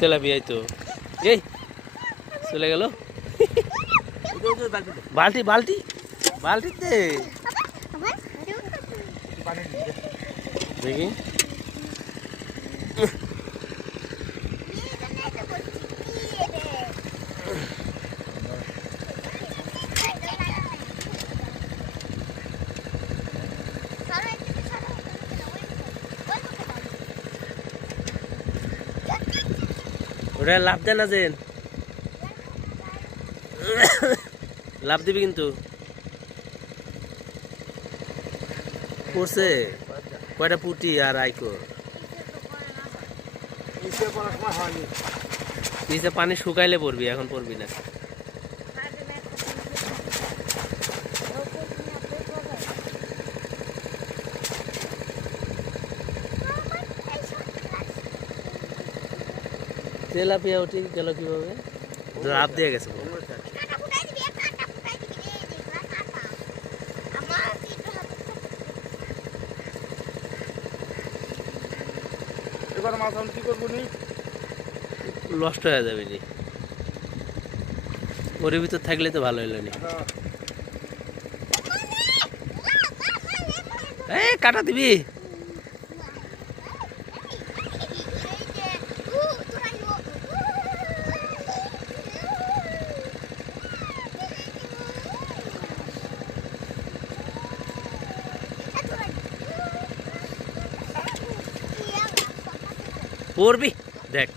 তেলাপিয়াই তো। এই চলে গেল। বালতি বালতি। বালতিতে। দেখি। ওটা লাভ দেয় না যেন লাভ দিবি কিন্তু। পড়ছে। কয়টা পুটি আর আইকো নিচে পানি শুকাইলে পড়বি এখন পড়বি না। তেলাপিয়া উঠি গেল কীভাবে? লাভ দিয়ে গেছে পুরো। এবার মাছ আমি কি করব নি? নষ্ট হয়ে যাবে নি ওর ভিতর থাকলে তো ভালো হলো নি। এই কাটা দিবি? পড়বি দেখ